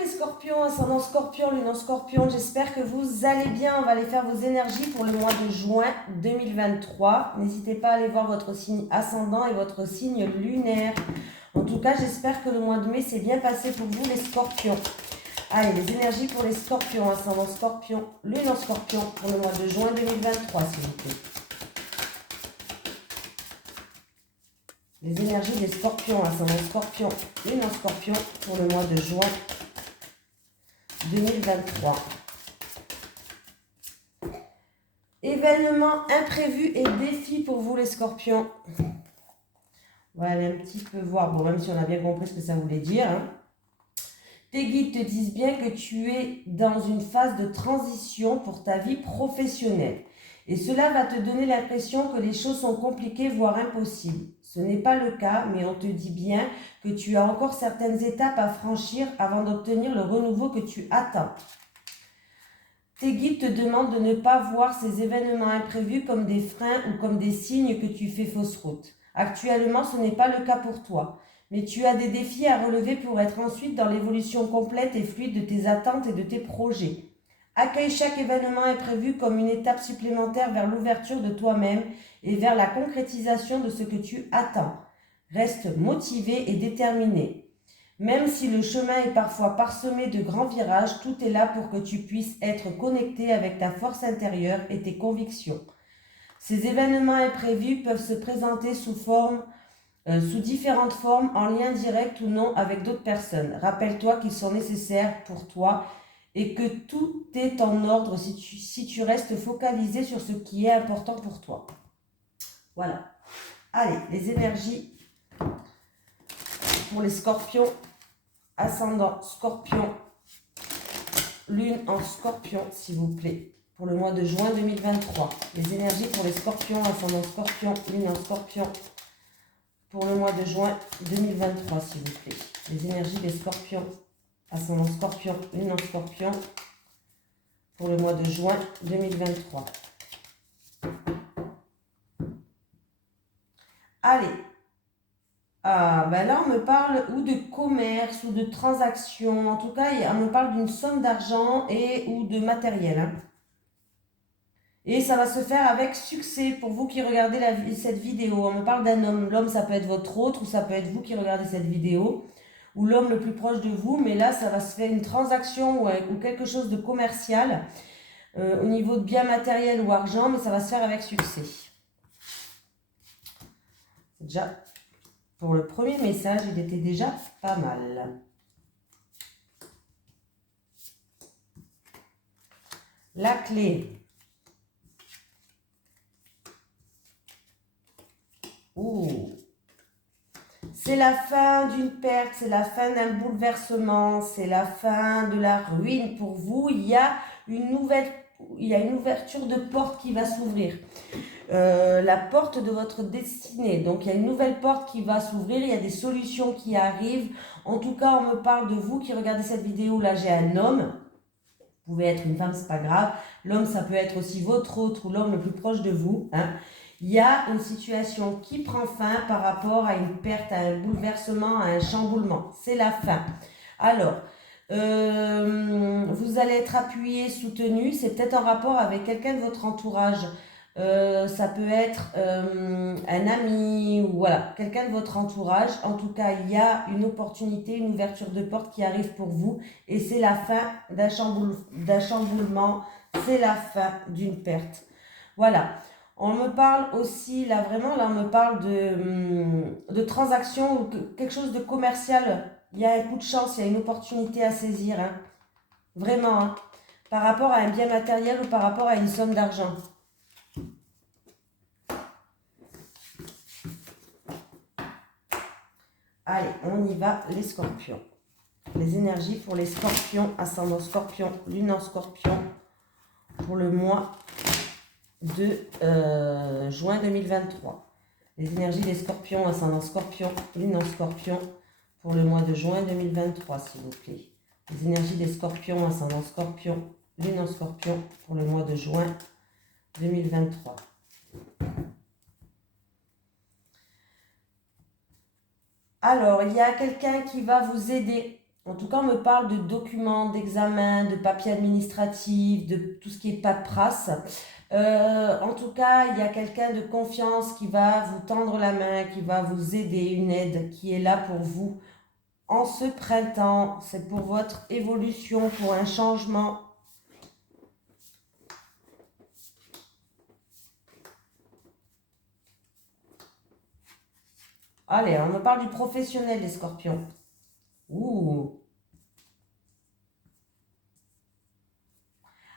les scorpions, ascendant scorpion, lune en scorpion, j'espère que vous allez bien. On va aller faire vos énergies pour le mois de juin 2023. N'hésitez pas à aller voir votre signe ascendant et votre signe lunaire. En tout cas, j'espère que le mois de mai s'est bien passé pour vous les scorpions. Allez, les énergies pour les scorpions, ascendant scorpion, lune en scorpion pour le mois de juin 2023, s'il vous plaît. Les énergies des scorpions, ascendant scorpion, lune en scorpion pour le mois de juin 2023. Événements imprévus et défis pour vous les scorpions. On va aller un petit peu voir, bon, même si on a bien compris ce que ça voulait dire. Tes guides te disent bien que tu es dans une phase de transition pour ta vie professionnelle. Et cela va te donner l'impression que les choses sont compliquées, voire impossibles. Ce n'est pas le cas, mais on te dit bien que tu as encore certaines étapes à franchir avant d'obtenir le renouveau que tu attends. Tes guides te demandent de ne pas voir ces événements imprévus comme des freins ou comme des signes que tu fais fausse route. Actuellement, ce n'est pas le cas pour toi, mais tu as des défis à relever pour être ensuite dans l'évolution complète et fluide de tes attentes et de tes projets. Accueille chaque événement imprévu comme une étape supplémentaire vers l'ouverture de toi-même et vers la concrétisation de ce que tu attends. Reste motivé et déterminé. Même si le chemin est parfois parsemé de grands virages, tout est là pour que tu puisses être connecté avec ta force intérieure et tes convictions. Ces événements imprévus peuvent se présenter sous différentes formes, en lien direct ou non avec d'autres personnes. Rappelle-toi qu'ils sont nécessaires pour toi et que tout est en ordre si tu restes focalisé sur ce qui est important pour toi. Voilà. Allez, les énergies pour les scorpions, ascendant scorpion, lune en scorpion, s'il vous plaît, pour le mois de juin 2023. Les énergies pour les scorpions, ascendant scorpion, lune en scorpion, pour le mois de juin 2023, s'il vous plaît. Les énergies des scorpions, ascendant scorpion, lune en scorpion, pour le mois de juin 2023. Allez. Ah, ben là, on me parle ou de commerce ou de transaction. En tout cas, on me parle d'une somme d'argent et ou de matériel. Hein. Et ça va se faire avec succès pour vous qui regardez cette vidéo. On me parle d'un homme. L'homme, ça peut être votre autre ou ça peut être vous qui regardez cette vidéo. Ou l'homme le plus proche de vous. Mais là, ça va se faire une transaction ou quelque chose de commercial au niveau de biens matériels ou argent. Mais ça va se faire avec succès. C'est déjà... Pour le premier message, il était déjà pas mal. La clé. Ouh. C'est la fin d'une perte, c'est la fin d'un bouleversement, c'est la fin de la ruine pour vous. Il y a une ouverture de porte qui va s'ouvrir. La porte de votre destinée. Donc, il y a une nouvelle porte qui va s'ouvrir. Il y a des solutions qui arrivent. En tout cas, on me parle de vous qui regardez cette vidéo. Là, j'ai un homme. Vous pouvez être une femme, c'est pas grave. L'homme, ça peut être aussi votre autre ou l'homme le plus proche de vous. Hein. Il y a une situation qui prend fin par rapport à une perte, à un bouleversement, à un chamboulement. C'est la fin. Alors, vous allez être appuyé, soutenu. C'est peut-être en rapport avec quelqu'un de votre entourage. Ça peut être un ami ou voilà, quelqu'un de votre entourage. En tout cas, il y a une opportunité, une ouverture de porte qui arrive pour vous et c'est la fin d'un chamboulement, c'est la fin d'une perte. Voilà. On me parle aussi, là vraiment, là on me parle de transactions ou quelque chose de commercial. Il y a un coup de chance, il y a une opportunité à saisir. Hein. Vraiment, hein. Par rapport à un bien matériel ou par rapport à une somme d'argent. Allez, on y va, les scorpions. Les énergies pour les scorpions, ascendant scorpion, lune en scorpion, pour le mois de juin 2023. Les énergies des scorpions, ascendant scorpion, lune en scorpion, pour le mois de juin 2023, s'il vous plaît. Les énergies des scorpions, ascendant scorpion, lune en scorpion, pour le mois de juin 2023. Alors, il y a quelqu'un qui va vous aider. En tout cas, on me parle de documents, d'examens, de papiers administratifs, de tout ce qui est paperasse. En tout cas, il y a quelqu'un de confiance qui va vous tendre la main, qui va vous aider, une aide qui est là pour vous en ce printemps. C'est pour votre évolution, pour un changement. Allez, on me parle du professionnel, les scorpions. Ouh.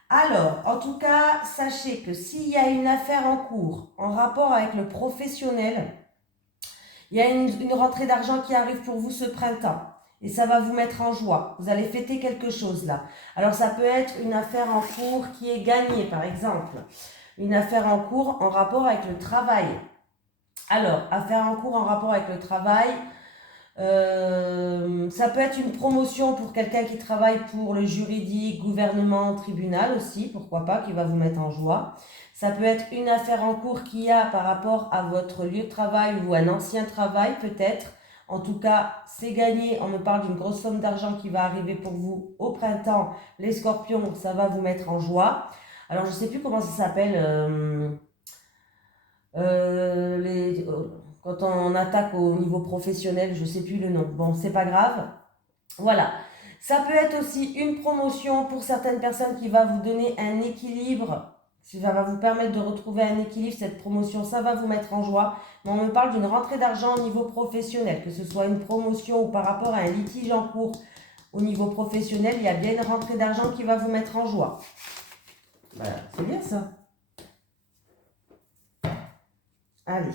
Alors, en tout cas, sachez que s'il y a une affaire en cours en rapport avec le professionnel, il y a une rentrée d'argent qui arrive pour vous ce printemps. Et ça va vous mettre en joie. Vous allez fêter quelque chose là. Alors, ça peut être une affaire en cours qui est gagnée, par exemple. Une affaire en cours en rapport avec le travail. Alors, affaire en cours en rapport avec le travail, ça peut être une promotion pour quelqu'un qui travaille pour le juridique, gouvernement, tribunal aussi, pourquoi pas, qui va vous mettre en joie. Ça peut être une affaire en cours qu'il y a par rapport à votre lieu de travail ou un ancien travail peut-être. En tout cas, c'est gagné. On me parle d'une grosse somme d'argent qui va arriver pour vous au printemps. Les scorpions, ça va vous mettre en joie. Alors, je ne sais plus comment ça s'appelle. Quand on attaque au niveau professionnel, je ne sais plus le nom. Bon, c'est pas grave. Voilà. Ça peut être aussi une promotion pour certaines personnes qui va vous donner un équilibre. Ça va vous permettre de retrouver un équilibre, cette promotion, ça va vous mettre en joie. Mais on me parle d'une rentrée d'argent au niveau professionnel, que ce soit une promotion ou par rapport à un litige en cours au niveau professionnel, il y a bien une rentrée d'argent qui va vous mettre en joie. Voilà, c'est bien ça. Allez.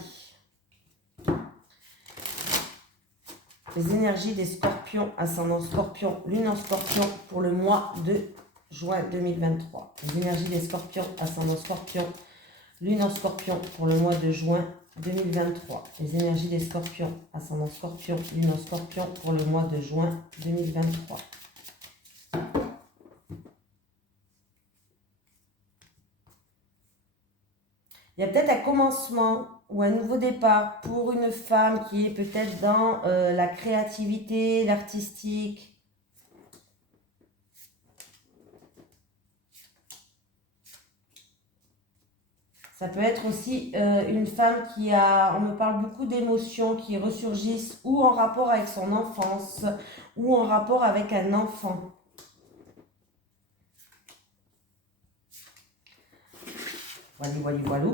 Les énergies des scorpions, ascendant scorpion, lune en scorpion pour le mois de juin 2023. Les énergies des scorpions, ascendant scorpion, lune en scorpion pour le mois de juin 2023. Les énergies des scorpions, ascendant scorpion, lune en scorpion pour le mois de juin 2023. Il y a peut-être un commencement ou un nouveau départ pour une femme qui est peut-être dans la créativité, l'artistique. Ça peut être aussi une femme qui a, on me parle beaucoup d'émotions qui ressurgissent ou en rapport avec son enfance ou en rapport avec un enfant. Voilà.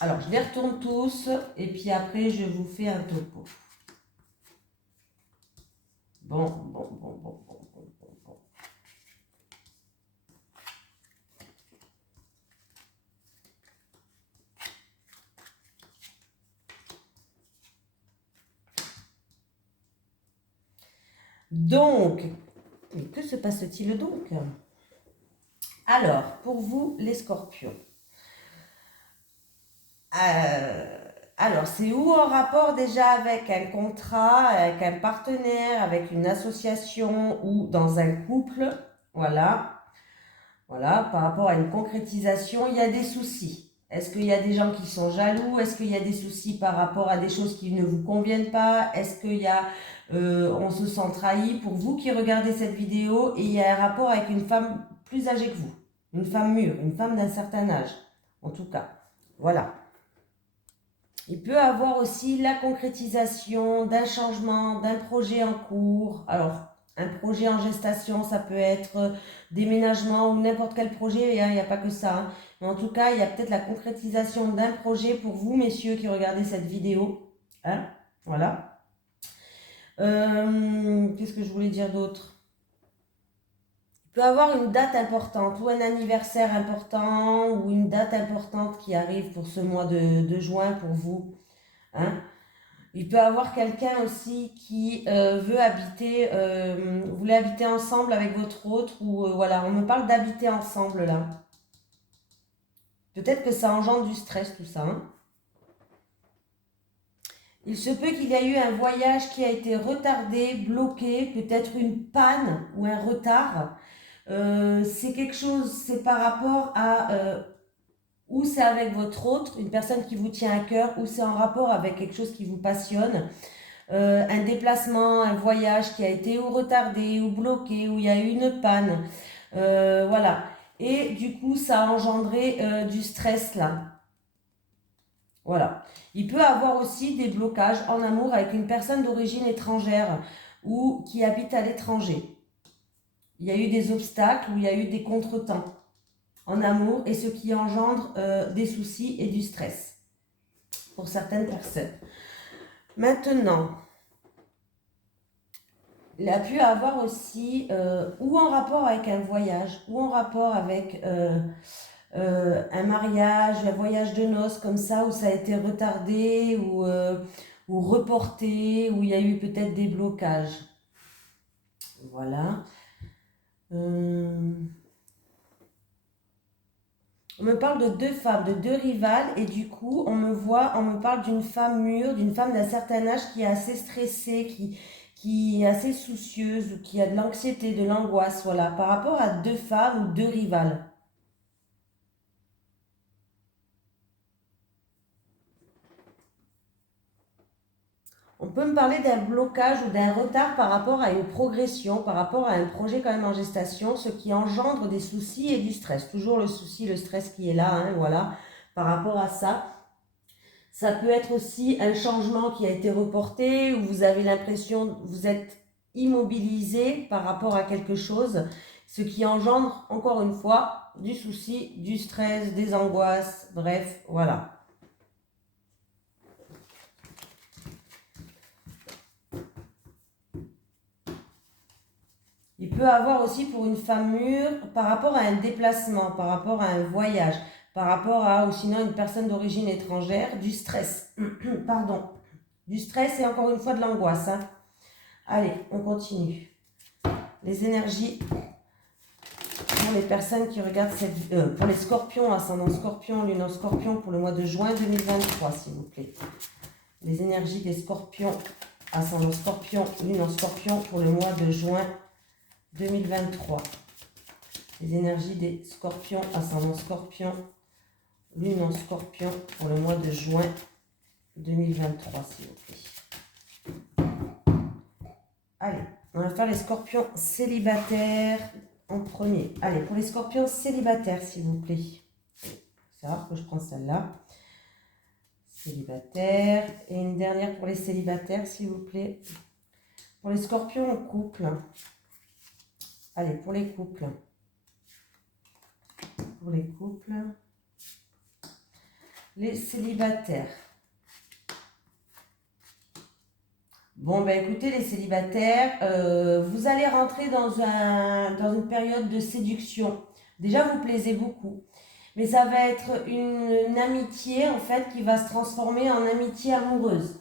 Alors, je les retourne tous et puis après, je vous fais un topo. Bon. Donc, mais que se passe-t-il donc? Alors, pour vous, les scorpions. Alors, c'est où en rapport déjà avec un contrat, avec un partenaire, avec une association ou dans un couple? Voilà, par rapport à une concrétisation, il y a des soucis. Est-ce qu'il y a des gens qui sont jaloux? Est-ce qu'il y a des soucis par rapport à des choses qui ne vous conviennent pas? Est-ce qu'il y a, on se sent trahi? Pour vous qui regardez cette vidéo, et il y a un rapport avec une femme plus âgée que vous, une femme mûre, une femme d'un certain âge, en tout cas. Voilà. Il peut avoir aussi la concrétisation d'un changement, d'un projet en cours. Alors, un projet en gestation, ça peut être déménagement ou n'importe quel projet, il n'y a pas que ça. Hein. Mais en tout cas, il y a peut-être la concrétisation d'un projet pour vous, messieurs, qui regardez cette vidéo. Hein, voilà. Qu'est-ce que je voulais dire d'autre? Il peut avoir une date importante ou un anniversaire important ou une date importante qui arrive pour ce mois de juin pour vous. Hein. Il peut avoir quelqu'un aussi qui veut habiter, vous voulez habiter ensemble avec votre autre ou voilà, on me parle d'habiter ensemble là. Peut-être que ça engendre du stress tout ça. Hein. Il se peut qu'il y ait eu un voyage qui a été retardé, bloqué, peut-être une panne ou un retard. C'est quelque chose, c'est par rapport à ou c'est avec votre autre, une personne qui vous tient à cœur, ou c'est en rapport avec quelque chose qui vous passionne. un déplacement, un voyage qui a été ou retardé ou bloqué, où il y a eu une panne. Voilà. Et du coup, ça a engendré du stress là. Voilà. Il peut avoir aussi des blocages en amour avec une personne d'origine étrangère ou qui habite à l'étranger. Il y a eu des obstacles ou il y a eu des contretemps en amour et ce qui engendre des soucis et du stress pour certaines personnes. Maintenant, il a pu avoir aussi ou en rapport avec un voyage ou en rapport avec un mariage, un voyage de noces comme ça où ça a été retardé ou reporté, où il y a eu peut-être des blocages. Voilà. On me parle de deux femmes, de deux rivales, et du coup, on me parle d'une femme mûre, d'une femme d'un certain âge qui est assez stressée, qui est assez soucieuse, ou qui a de l'anxiété, de l'angoisse, voilà, par rapport à deux femmes ou deux rivales. On peut me parler d'un blocage ou d'un retard par rapport à une progression, par rapport à un projet quand même en gestation, ce qui engendre des soucis et du stress. Toujours le souci, le stress qui est là, hein, voilà, par rapport à ça. Ça peut être aussi un changement qui a été reporté, où vous avez l'impression, vous êtes immobilisé par rapport à quelque chose, ce qui engendre, encore une fois, du souci, du stress, des angoisses, bref, voilà. Il peut avoir aussi pour une femme mûre, par rapport à un déplacement, par rapport à un voyage, par rapport à, ou sinon une personne d'origine étrangère, du stress. Pardon. Du stress et encore une fois de l'angoisse. Hein. Allez, on continue. Les énergies pour les personnes qui regardent cette pour les scorpions, ascendant scorpion, lune en scorpion pour le mois de juin 2023, s'il vous plaît. Les énergies des scorpions, ascendant scorpion, lune en scorpion pour le mois de juin 2023. Les énergies des scorpions, ascendant scorpion, lune en scorpion pour le mois de juin 2023, s'il vous plaît. Allez, on va faire les scorpions célibataires en premier. Allez, pour les scorpions célibataires, s'il vous plaît. C'est rare que je prends celle-là. Célibataire. Et une dernière pour les célibataires, s'il vous plaît. Pour les scorpions en couple. Allez, pour les couples. Pour les couples. Les célibataires. Bon, ben écoutez, les célibataires, vous allez rentrer dans une période de séduction. Déjà, vous plaisez beaucoup. Mais ça va être une amitié, en fait, qui va se transformer en amitié amoureuse.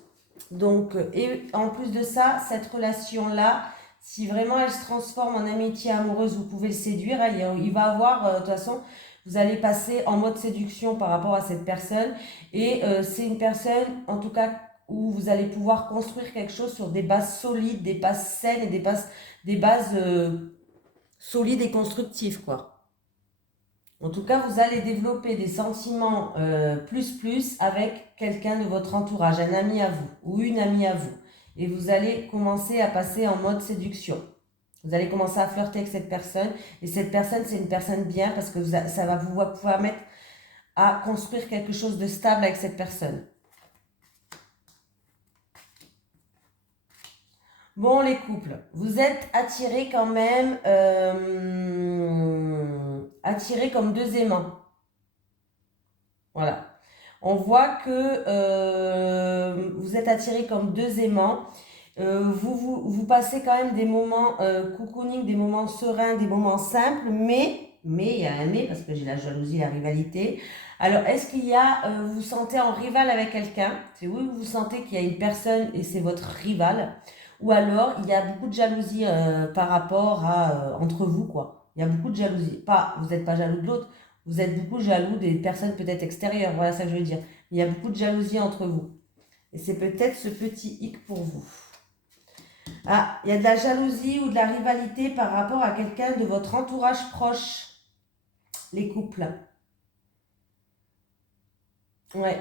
Donc, et en plus de ça, cette relation-là, si vraiment elle se transforme en amitié amoureuse, vous pouvez le séduire. Il va avoir, de toute façon, vous allez passer en mode séduction par rapport à cette personne. Et c'est une personne, en tout cas, où vous allez pouvoir construire quelque chose sur des bases solides, des bases saines et des bases solides et constructives, quoi. En tout cas, vous allez développer des sentiments plus avec quelqu'un de votre entourage, un ami à vous ou une amie à vous. Et vous allez commencer à passer en mode séduction. Vous allez commencer à flirter avec cette personne. Et cette personne, c'est une personne bien parce que ça va vous pouvoir mettre à construire quelque chose de stable avec cette personne. Bon, les couples, vous êtes attirés quand même, attirés comme deux aimants. Voilà. On voit que vous êtes attirés comme deux aimants. Vous passez quand même des moments cocooning, des moments sereins, des moments simples, mais il y a un mais parce que j'ai la jalousie, la rivalité. Alors, est-ce qu'il y a, vous vous sentez en rival avec quelqu'un? C'est oui, vous sentez qu'il y a une personne et c'est votre rival. Ou alors, il y a beaucoup de jalousie par rapport à entre vous, quoi. Il y a beaucoup de jalousie. Pas, vous n'êtes pas jaloux de l'autre, vous êtes beaucoup jaloux des personnes peut-être extérieures. Voilà ça que je veux dire. Il y a beaucoup de jalousie entre vous. Et c'est peut-être ce petit hic pour vous. Ah, il y a de la jalousie ou de la rivalité par rapport à quelqu'un de votre entourage proche. Les couples. Ouais.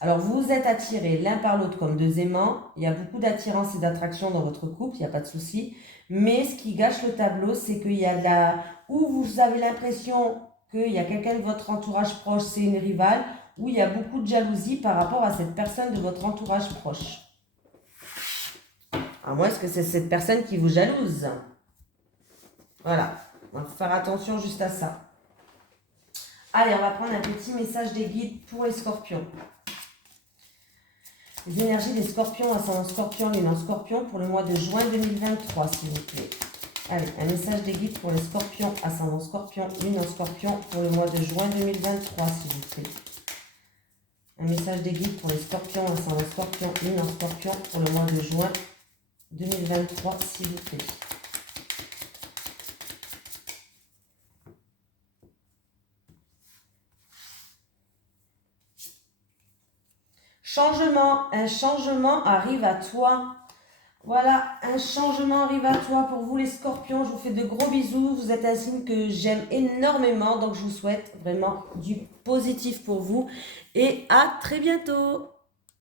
Alors, vous êtes attirés l'un par l'autre comme deux aimants. Il y a beaucoup d'attirance et d'attraction dans votre couple, il n'y a pas de souci. Mais ce qui gâche le tableau, c'est qu'il y a de la... Où vous avez l'impression qu'il y a quelqu'un de votre entourage proche, c'est une rivale, où il y a beaucoup de jalousie par rapport à cette personne de votre entourage proche. À moins que c'est cette personne qui vous jalouse. Voilà, on va faire attention juste à ça. Allez, on va prendre un petit message des guides pour les scorpions. Les énergies des scorpions, ascendant scorpion, lune en scorpion pour le mois de juin 2023, s'il vous plaît. Allez, un message des guides pour les scorpions, ascendant scorpion, lune en scorpion pour le mois de juin 2023, s'il vous plaît. Un message des guides pour les scorpions, ascendant scorpion, lune en scorpion pour le mois de juin 2023, s'il vous plaît. Changement, un changement arrive à toi. Voilà, un changement arrive à toi pour vous les scorpions. Je vous fais de gros bisous. Vous êtes un signe que j'aime énormément. Donc je vous souhaite vraiment du positif pour vous. Et à très bientôt.